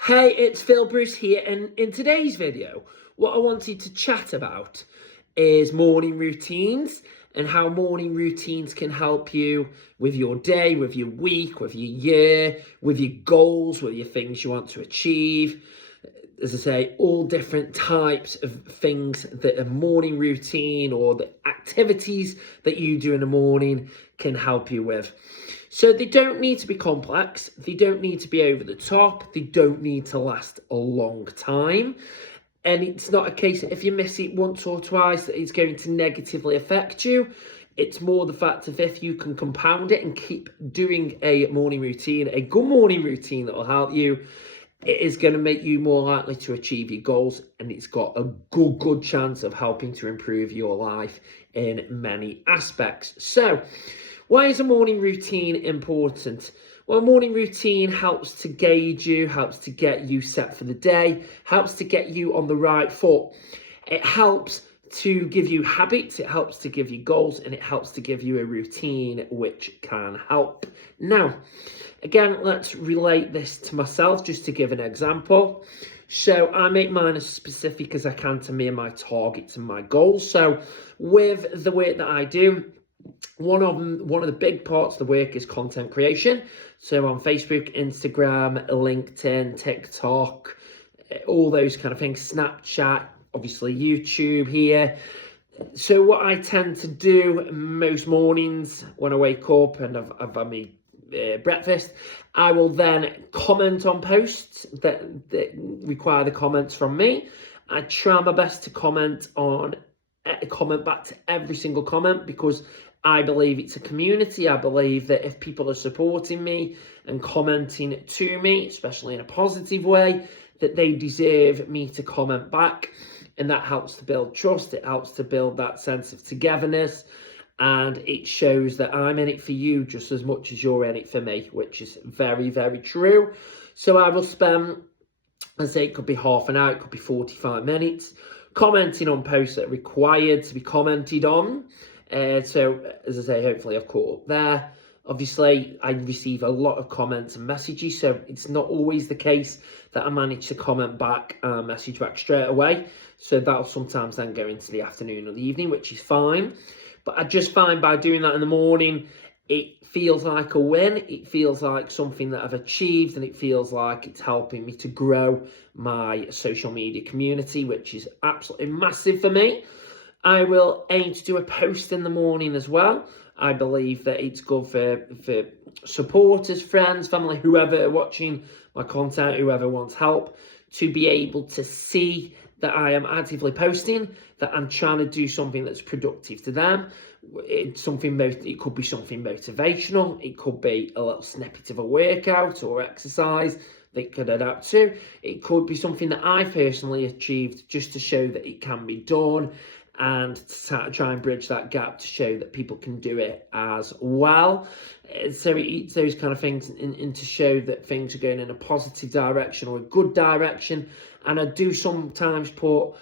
Hey, it's Phil Bruce here, and in today's video, what I wanted to chat about is morning routines and how morning routines can help you with your day, with your week, with your year, with your goals, with your things you want to achieve. As I say, all different types of things that a morning routine or the activities that you do in the morning can help you with. So they don't need to be complex, they don't need to be over the top, they don't need to last a long time. And it's not a case that if you miss it once or twice that it's going to negatively affect you. It's more the fact of if you can compound it and keep doing a morning routine, a good morning routine that will help you, it is going to make you more likely to achieve your goals, and it's got a good chance of helping to improve your life in many aspects. So why is a morning routine important? Well, a morning routine helps to gauge you, helps to get you set for the day, helps to get you on the right foot. It helps to give you habits, it helps to give you goals, and it helps to give you a routine which can help. Now, again, let's relate this to myself just to give an example. So I make mine as specific as I can to me and my targets and my goals. So with the work that I do, one of the big parts of the work is content creation. So on Facebook, Instagram, LinkedIn, TikTok, all those kind of things, Snapchat, obviously YouTube here. So what I tend to do most mornings when I wake up and I've had my breakfast, I will then comment on posts that require the comments from me. I try my best to comment back to every single comment, because I believe it's a community. I believe that if people are supporting me and commenting to me, especially in a positive way, that they deserve me to comment back. And that helps to build trust. It helps to build that sense of togetherness. And it shows that I'm in it for you just as much as you're in it for me, which is very, very true. So I will spend, let's say it could be half an hour, it could be 45 minutes, commenting on posts that are required to be commented on. So, as I say, hopefully I've caught up there. Obviously, I receive a lot of comments and messages, so it's not always the case that I manage to comment back and message back straight away. So that'll sometimes then go into the afternoon or the evening, which is fine. But I just find by doing that in the morning, it feels like a win. It feels like something that I've achieved, and it feels like it's helping me to grow my social media community, which is absolutely massive for me. I will aim to do a post in the morning as well. I believe that it's good for supporters, friends, family, whoever are watching my content, whoever wants help, to be able to see that I am actively posting, that I'm trying to do something that's productive to them. It could be something motivational. It could be a little snippet of a workout or exercise they could adapt to. It could be something that I personally achieved just to show that it can be done, and to try and bridge that gap to show that people can do it as well. So it eats those kind of things and to show that things are going in a positive direction or a good direction. And I do sometimes put,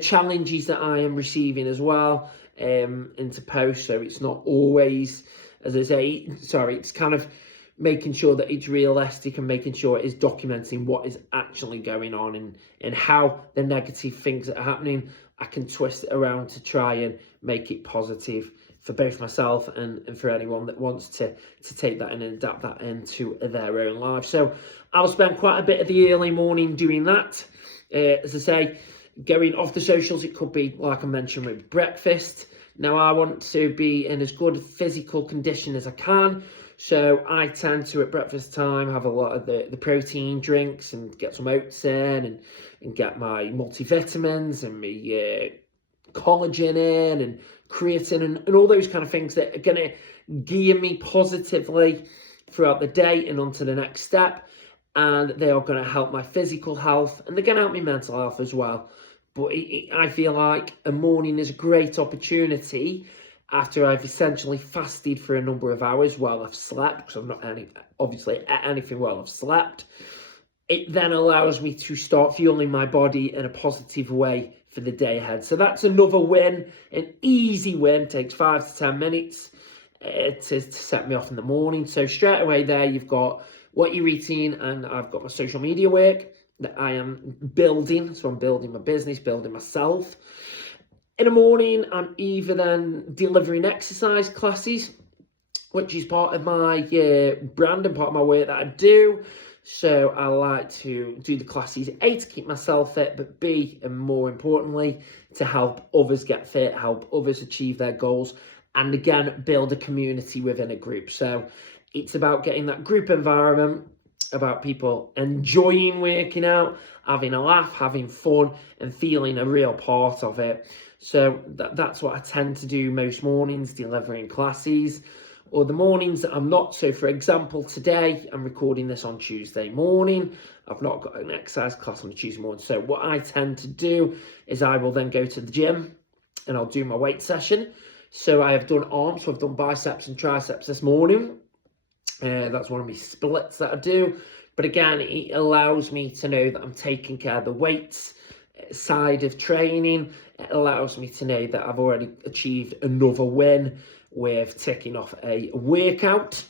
challenges that I am receiving as well into posts. So it's not always, as I say, it's kind of making sure that it's realistic and making sure it is documenting what is actually going on and how the negative things that are happening, I can twist it around to try and make it positive for both myself and for anyone that wants to take that and adapt that into their own life. So I'll spend quite a bit of the early morning doing that. As I say, going off the socials, it could be, like I mentioned, with breakfast. Now, I want to be in as good physical condition as I can. So I tend to, at breakfast time, have a lot of the protein drinks and get some oats in and get my multivitamins and my collagen in and creatine and all those kind of things that are going to gear me positively throughout the day and onto the next step. And they are going to help my physical health, and they're going to help my mental health as well. But I feel like a morning is a great opportunity after I've essentially fasted for a number of hours while I've slept, because I'm not obviously anything while I've slept. It then allows me to start fueling my body in a positive way for the day ahead. So that's another win, an easy win. Takes 5 to 10 minutes to set me off in the morning. So straight away there, you've got what you're eating, and I've got my social media work that I am building. So I'm building my business, building myself. In the morning, I'm either then delivering exercise classes, which is part of my brand and part of my work that I do. So I like to do the classes, A, to keep myself fit, but B, and more importantly, to help others get fit, help others achieve their goals, and again, build a community within a group. So it's about getting that group environment, about people enjoying working out, having a laugh, having fun, and feeling a real part of it. So that's what I tend to do most mornings, delivering classes. Or the mornings that I'm not. So for example, today I'm recording this on Tuesday morning. I've not got an exercise class on a Tuesday morning. So what I tend to do is I will then go to the gym and I'll do my weight session. So I have done arms, so I've done biceps and triceps this morning. That's one of my splits that I do. But again, it allows me to know that I'm taking care of the weights side of training. It allows me to know that I've already achieved another win with ticking off a workout.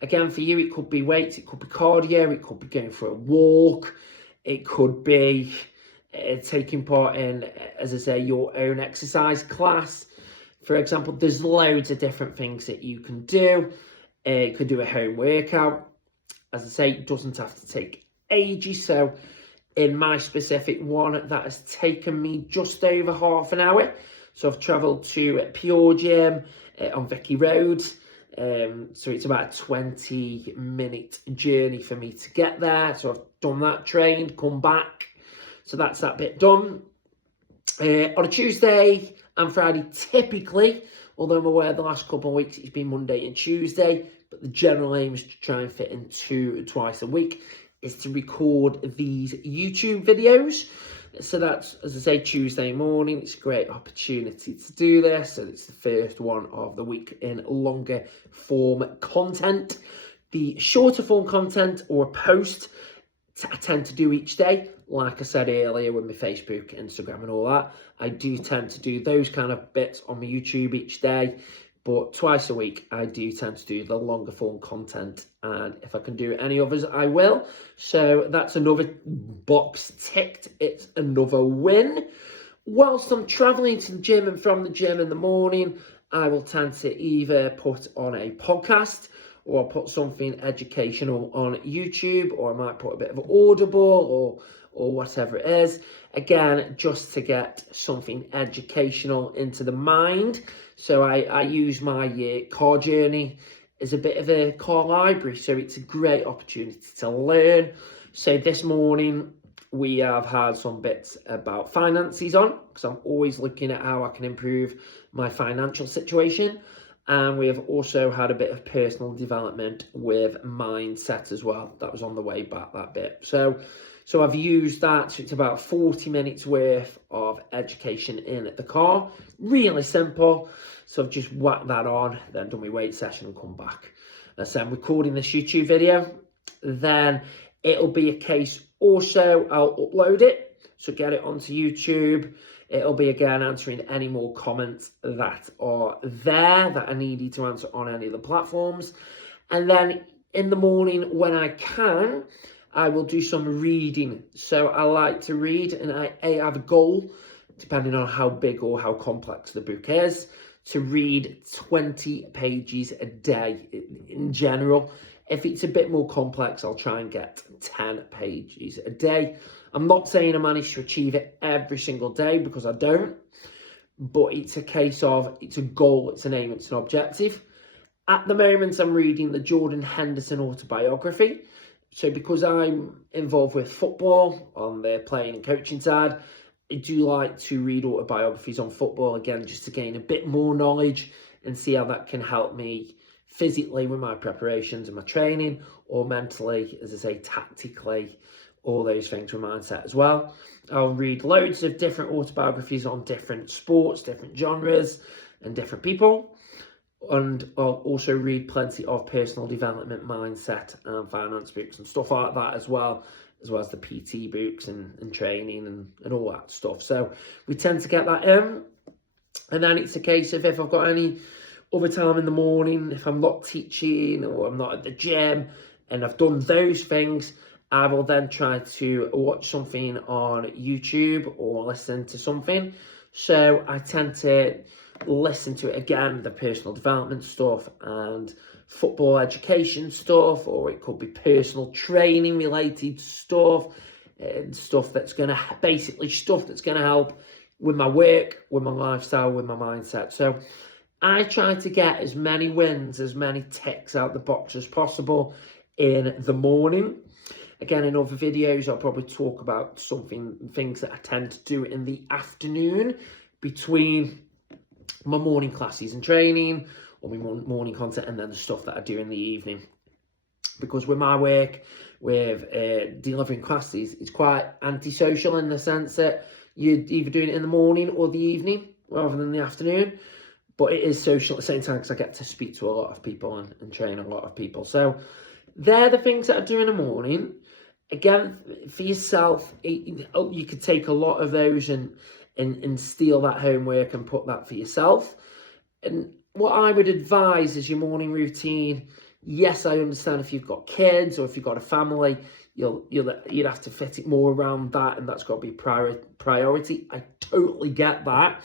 Again, for you, it could be weights, it could be cardio, it could be going for a walk, it could be taking part in, as I say, your own exercise class. For example, there's loads of different things that you can do. You could do a home workout. As I say, it doesn't have to take ages. So in my specific one, that has taken me just over half an hour. So I've travelled to Pure Gym on Vicky Road. So it's about a 20-minute journey for me to get there. So I've done that, trained, come back. So that's that bit done. On a Tuesday and Friday, typically, although I'm aware the last couple of weeks it's been Monday and Tuesday, but the general aim is to try and fit in twice a week, is to record these YouTube videos. So that's, as I say, Tuesday morning. It's a great opportunity to do this. And it's the first one of the week in longer form content. The shorter form content or a post I tend to do each day. Like I said earlier with my Facebook, Instagram and all that, I do tend to do those kind of bits on my YouTube each day. But twice a week, I do tend to do the longer form content. And if I can do any others, I will. So that's another box ticked. It's another win. Whilst I'm travelling to the gym and from the gym in the morning, I will tend to either put on a podcast or I'll put something educational on YouTube, or I might put a bit of Audible or whatever it is. Again, just to get something educational into the mind. So I use my car journey as a bit of a car library. So it's a great opportunity to learn. So this morning we have had some bits about finances on, because I'm always looking at how I can improve my financial situation. And we have also had a bit of personal development with mindset as well. That was on the way back, that bit. So I've used that. So it's about 40 minutes worth of education in the car. Really simple. So I've just whacked that on, then done my weight session and come back. So I'm recording this YouTube video. Then it'll be a case also, I'll upload it. So get it onto YouTube. It'll be, again, answering any more comments that are there that I needed to answer on any of the platforms. And then in the morning when I can, I will do some reading. So I like to read, and I have a goal, depending on how big or how complex the book is, to read 20 pages a day in general. If it's a bit more complex, I'll try and get 10 pages a day. I'm not saying I manage to achieve it every single day, because I don't. But it's a case of, it's a goal, it's an aim, it's an objective. At the moment, I'm reading the Jordan Henderson autobiography. So because I'm involved with football on the playing and coaching side, I do like to read autobiographies on football, again, just to gain a bit more knowledge and see how that can help me physically with my preparations and my training, or mentally, as I say, tactically, all those things with mindset as well. I'll read loads of different autobiographies on different sports, different genres, and different people. And I'll also read plenty of personal development, mindset, and finance books and stuff like that as well as the PT books and training and all that stuff. So we tend to get that in. And then it's a case of, if I've got any other time in the morning, if I'm not teaching or I'm not at the gym, and I've done those things, I will then try to watch something on YouTube or listen to something. So I tend to listen to it again, the personal development stuff and football education stuff, or it could be personal training related stuff, and stuff that's going to help with my work, with my lifestyle, with my mindset. So I try to get as many wins, as many ticks out the box as possible in the morning. Again, in other videos, I'll probably talk about things that I tend to do in the afternoon between my morning classes and training, or my morning content, and then the stuff that I do in the evening. Because with my work, with delivering classes, it's quite antisocial in the sense that you're either doing it in the morning or the evening rather than the afternoon. But it is social at the same time because I get to speak to a lot of people and train a lot of people. So they're the things that I do in the morning. Again, for yourself, you could take a lot of those and steal that homework and put that for yourself. And what I would advise is your morning routine. Yes, I understand if you've got kids or if you've got a family, you'd have to fit it more around that, and that's got to be priority. I totally get that.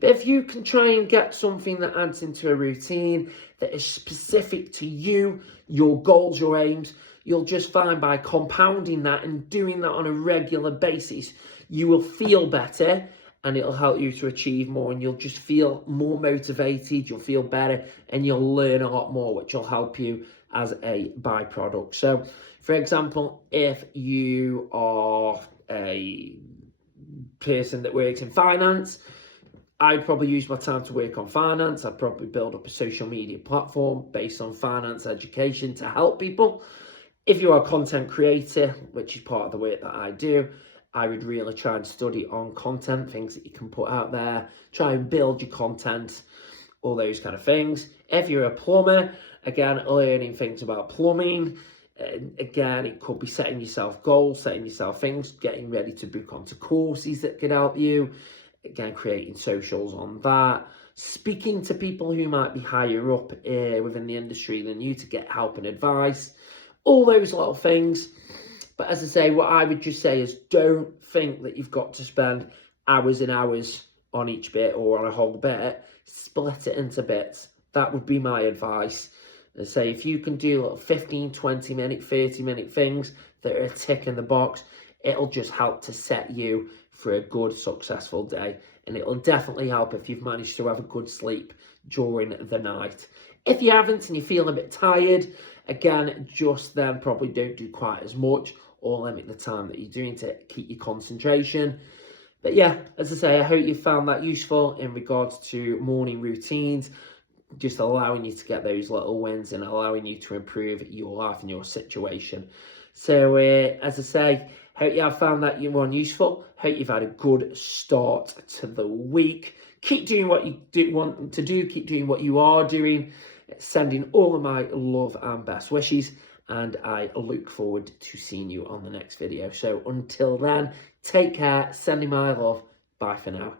But if you can try and get something that adds into a routine that is specific to you, your goals, your aims, you'll just find by compounding that and doing that on a regular basis, you will feel better and it'll help you to achieve more, and you'll just feel more motivated, you'll feel better, and you'll learn a lot more, which will help you as a byproduct. So, for example, if you are a person that works in finance, I'd probably use my time to work on finance. I'd probably build up a social media platform based on finance education to help people. If you are a content creator, which is part of the work that I do, I would really try and study on content, things that you can put out there, try and build your content, all those kind of things. If you're a plumber, again, learning things about plumbing. Again, it could be setting yourself goals, setting yourself things, getting ready to book onto courses that could help you. Again, creating socials on that, speaking to people who might be higher up within the industry than you to get help and advice, all those little things. But as I say, what I would just say is don't think that you've got to spend hours and hours on each bit or on a whole bit. Split it into bits. That would be my advice. And say if you can do little 15, 20 minute, 30 minute things that are a tick in the box, it'll just help to set you for a good, successful day. And it'll definitely help if you've managed to have a good sleep during the night. If you haven't and you feel a bit tired, again, just then probably don't do quite as much or limit the time that you're doing to keep your concentration. But yeah, as I say, I hope you found that useful in regards to morning routines, just allowing you to get those little wins and allowing you to improve your life and your situation. So as I say, hope you have found that one useful. Hope you've had a good start to the week. Keep doing what you want to do. Keep doing what you are doing. Sending all of my love and best wishes. And I look forward to seeing you on the next video. So until then, take care. Sending my love. Bye for now.